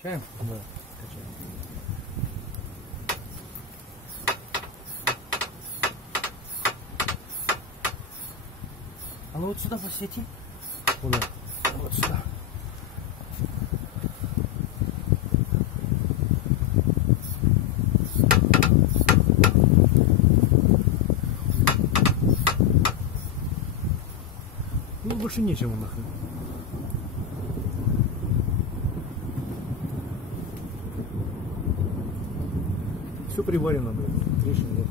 Качаем? Да, качаем. А ну вот сюда посвети. Куда? Вот сюда. Ну, больше нечем нахрен. Все приварено, блин. Трещин нет.